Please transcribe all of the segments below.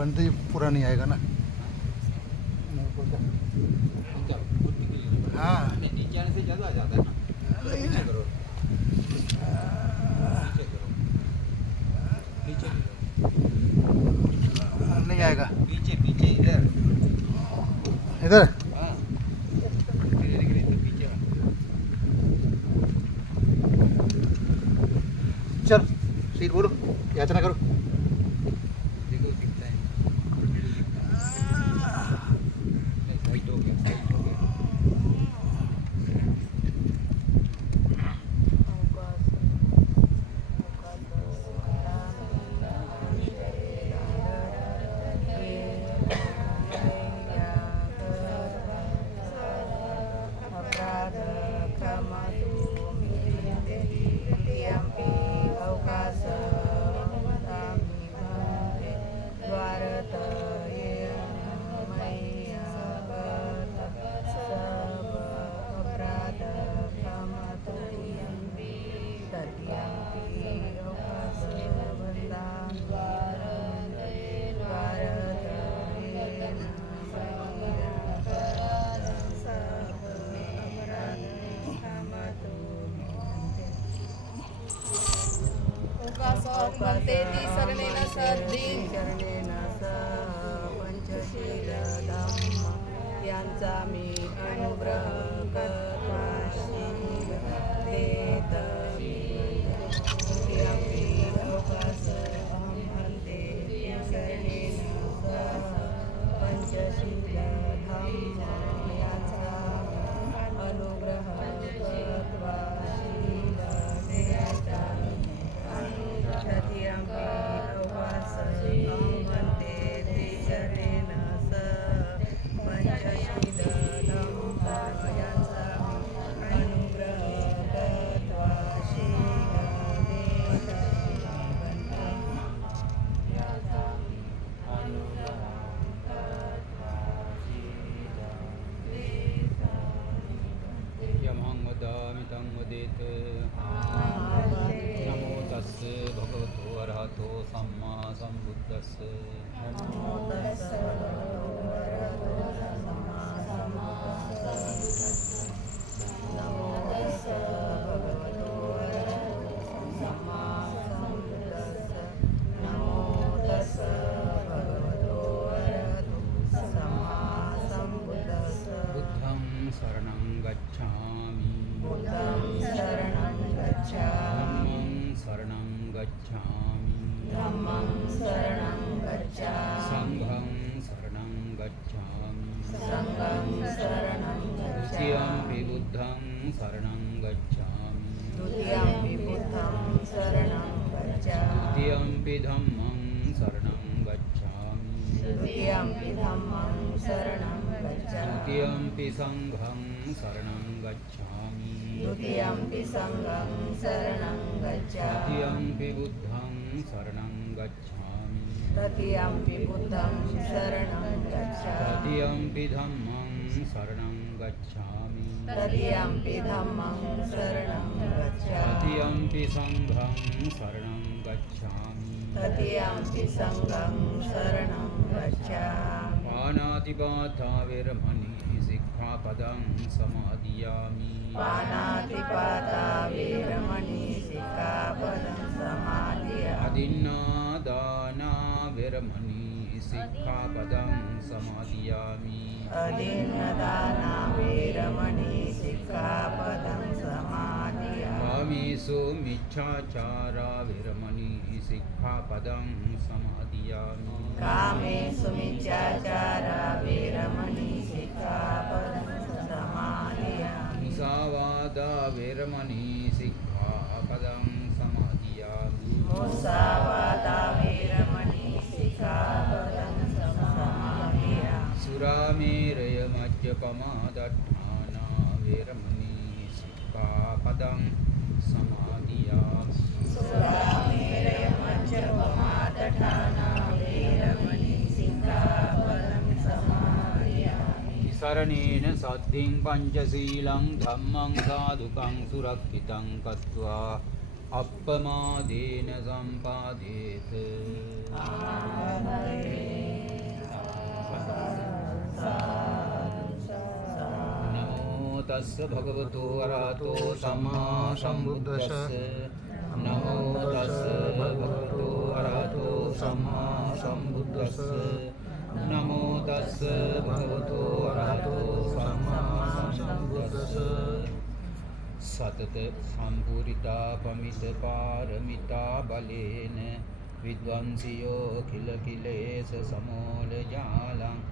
बंद ही पूरा नहीं आएगा ना। हाँ नीचे आने से ज़्यादा आ जाता है ना। नीचे करो, नीचे नहीं आएगा पीछे पीछे इधर। इधर। हाँ धीरे धीरे इधर पीछे चल सीट बोलो, यात्रा करो। देखो दिखता है साइड हो गया, साइड हो गया। तेती शरणेन सद्धी पंचशील धम्म यांचा मी अनुग्रह करवाशील देत मी अवकाश म्हणते शरणेन पंचशील धम्म यांचा अनुग्रह करवाशील देत तथियंपि अवकाश म्हणते ते शरणेन पंचशील धम्म यांचा अनुग्रह करवाशील देत यमं वदामि तं वदेत्। नमो तस्से भगवतो अरहतो सम्मा सम्बुद्धस्से। नमो तस्स भगवतो अरहतो सम्मा सम्बुद्धस्स। नमो तस्स भगवतो अरहतो सम्मा सम्बुद्धस्स। नमो तस्स भगवतो अरहतो सम्मा सम्बुद्धस्स। बुद्धं शरणं गच्छामि। बुद्धं शरणं गच्छामि। धम्मं शरणं गच्छामि। धम्मं शरणं गच्छामि। संघं शरणं गच्छामि। संघं शरणं द्वितीयंपि गच्छामि। बुद्धं शरणं गच्छामि। द्वितीयंपि बुद्धं शरणं गच्छामि। द्वितीयंपि धम्मं शरणं गच्छामि। द्वितीयंपि धम्मं शरणं गच्छामि। द्वितीयंपि संघं शरणं गच्छामि। द्वितीयंपि संघं शरणं गच्छामि। द्वितीयंपि बुद्धं शरणं गच्छामि। तृतीयंपि बुद्धं शरणं गच्छामि। तृतीयंपि धम्मं शरणं गच्छामि। तृतीयंपि धम्मं शरणं गच्छामि। तृतीयंपि संघं शरणं गच्छामि। तृतीयंपि संघं शरणं गच्छामि। पानातिपाता विरमणि सिक्खापदं समादियामि। पानातिपाता वेरमणि सिक्खापदं समादियामि। अदिन्नादाना विरमणि सिक्खापदं समादियामि। अदिन्नदाना वेरमणि सिक्खापदं समादियामि। कामेषु मिच्छाचारा विरमणि सिक्खापदं समादियामि। कामेषु मिच्छाचारा वेरमणि सिक्खापदं समादियामि। मुसावादा विरमणि सिक्खापदं समादियामि। मुसावादा वेरमणि सिक्खापदं समादियामि। सुरामेरय मज्जपमादठाना विरमणि सिक्खापदं समादियामि। सुरामेरय मज्जपमादठाना वेरमणि सिक्खापदं समादियामि। शरणेन सद्धिं पञ्चशीलं धम्मं साधुकं सुरक्षितं कृत्वा අප්පමාදේන සම්පාදේත නමෝ තස්ස භගවතු අරහතෝ සම්මා සම්බුද්දස්ස නමෝ තස්ස භගවතු අරහතෝ සම්මා සම්බුද්දස්ස නමෝ තස්ස භගවතු අරහතෝ සම්මා සම්බුද්දස්ස සතත සම්පූරිතා පමිත පාරමිතා බලේන විද්වංසියෝ කිල කිලේස සමෝල ජාලං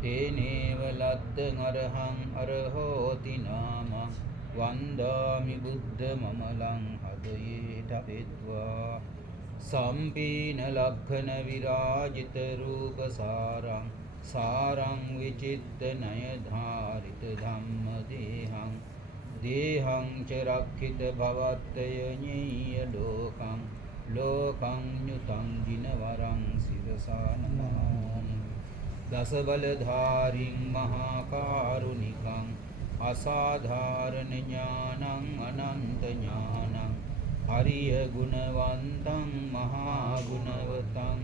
තේනේව ලද්ද අරහං අරහෝති නාම වන්දාමි බුද්ධ මමලං හදයේ තපෙත්වා සම්පීන ලක්ඛන විරාජිත රූප සාරං සාරං විචිත්ත නය ධාරිත ධම්ම දේහං දේහං ච රක්ඛිත භවත්තය ඤීය ලෝකං ලෝකං ඤුතං දිනවරං සිරසා නමාමි දස බලධාරින් මහා කාරුණිකං අසාධාරණ ඥානං අනන්ත ඥානං හරිය ගුණවන්තං මහා ගුණවතං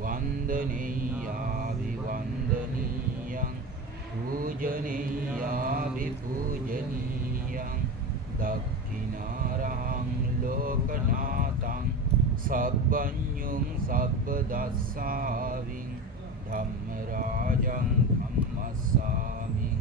වන්දනීයාවි වන්දනීයං පූජනීයාවි පූජනීයං දක්ඛිනාරහං ලෝකනාතං සබ්බඤ්ඤුං සබ්බදස්සාවින් ධම්මරාජං ධම්මස්සාමි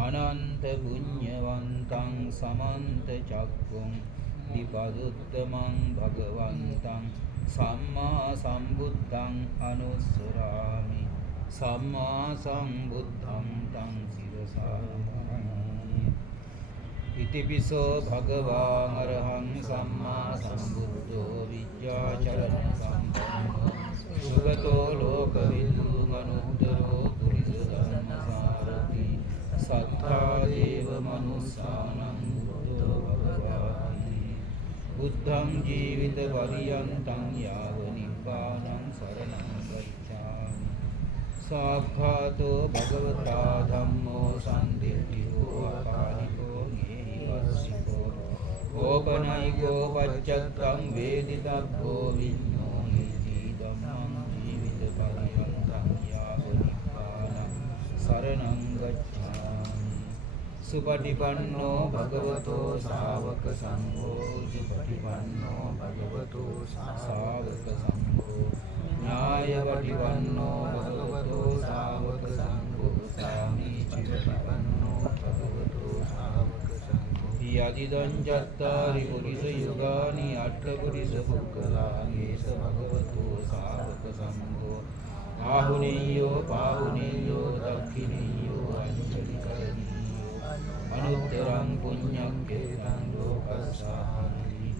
අනන්ත පුඤ්ඤවන්තං සමන්ත චක්කුං දීපදුත්තමං භගවන්තං සම්මා සම්බුද්ධං අනුස්සරාමි සම්මා සම්බුද්ධං තං සිරසා නමාමි ඉතිපිසෝ භගවා අරහං සම්මා සම්බුද්ධෝ විජ්ජාචරණ සම්පන්නෝ සුගතෝ ලෝකවිදු මනුත්තරෝ පුරිස ධම්මසාරති සත්තා දේව මනුස්සානං බුද්ධෝ භගවාති බුද්ධං ජීවිත පරියන්තං යාව නිබ්බානං සරණං ගච්ඡාමි සාක්ඛාතෝ භගවතා ධම්මෝ සම්දිට්ඨිතෝ අකාලිකෝ ඤේහි වස්සිකෝ ඕපනයිකෝ පච්චත්තං වේදිතබ්බෝ විඤ්ඤෝ නිති ධම්මං ජීවිත පරියන්තං යාව නිබ්බානං සරණං ගච්ඡාමි සුපටිපන්නෝ භගවතෝ ශාවක සංඝෝ සුපටිපන්නෝ භගවතෝ ශාවක සංඝෝ ඥායවටිපන්නෝ භගවතෝ ශාවක සංඝෝ සාමීචිපටිපන්නෝ භගවතෝ ශාවක සංඝෝ යදිදං චත්තාරි පුරිස යුගානි අට්ඨ පුරිස පුක්ඛලාගේස භගවතෝ ශාවක සංඝෝ ආහුනීයෝ පාහුනීයෝ දක්ඛිනීයෝ අංජලිකරණීයෝ අනුත්තරං පුඤ්ඤක්ඛේතං ලෝකස්සාමි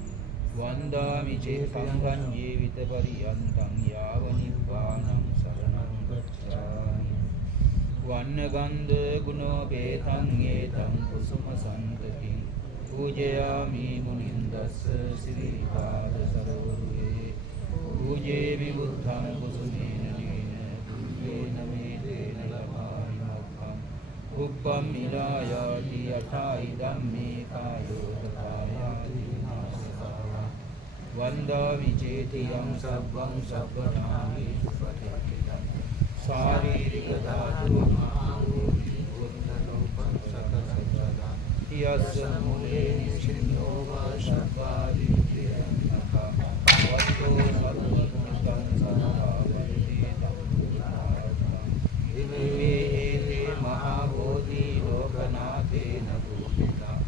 වන්දාමි චේතං ජීවිත පරියන්තං යාව නිබ්බානං සරණං ගච්ඡාමි වන්නගන්ධ ගුණෝපේතං ඒතං කුසුම සම්පති පූජයාමි මුනින්දස්ස සිරිපාද සරවරුවේ පූජේමි බුද්ධං කුසුමේන දීන පුඤ්ඤේන මේ දේන ලභාමි මොක්ඛං උප්පම් මිලායාති යථායි ධම්මේ කායෝ තථායාති වන්දාමි චේතියං සබ්බං සබ්බඨානේසු පටිච්චිතං ශාරීරික ධාතු මහාභූති බුද්ධරූපං සකසජ්ජදා යස්ස මුලේ නිසින්නෝ වාසපාදි ත්‍රියංකා වත්තෝ සර්වඥතං සමාවති ධම්මං ඉමේ හේතේ මහාභූති ලෝකනාථේන භූතිතා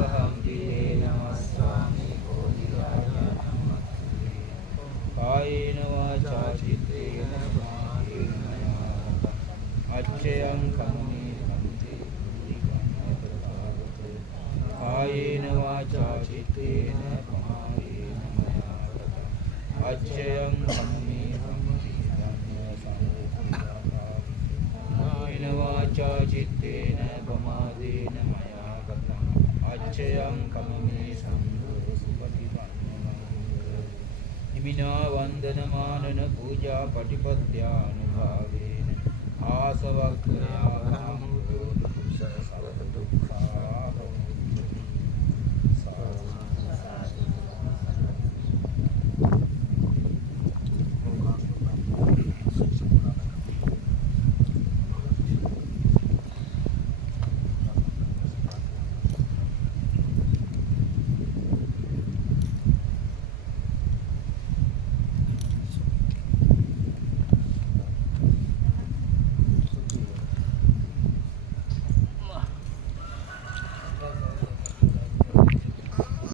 අහං දිනේ නමස්සාමි බෝධිරාජා කායේන වාචා චිත්තේන ප්‍රාණේන අච්චයං කම්මේ කම්තේ බුද්ධිගං කායේන වාචා චිත්තේන ප්‍රාණේන අච්චයං කම්මේ කම්තේ ධම්ම සංගතිදාතා කායේන වාචා චිත්තේන ප්‍රමාදේන මයා ගතං අච්චයං කම්මේ සංඝෝ සුපටිපන්නං ඉමිනා වන්දනමානන පූජා පටිපත්‍යානුභාවේන ආසවක්ඛයාහං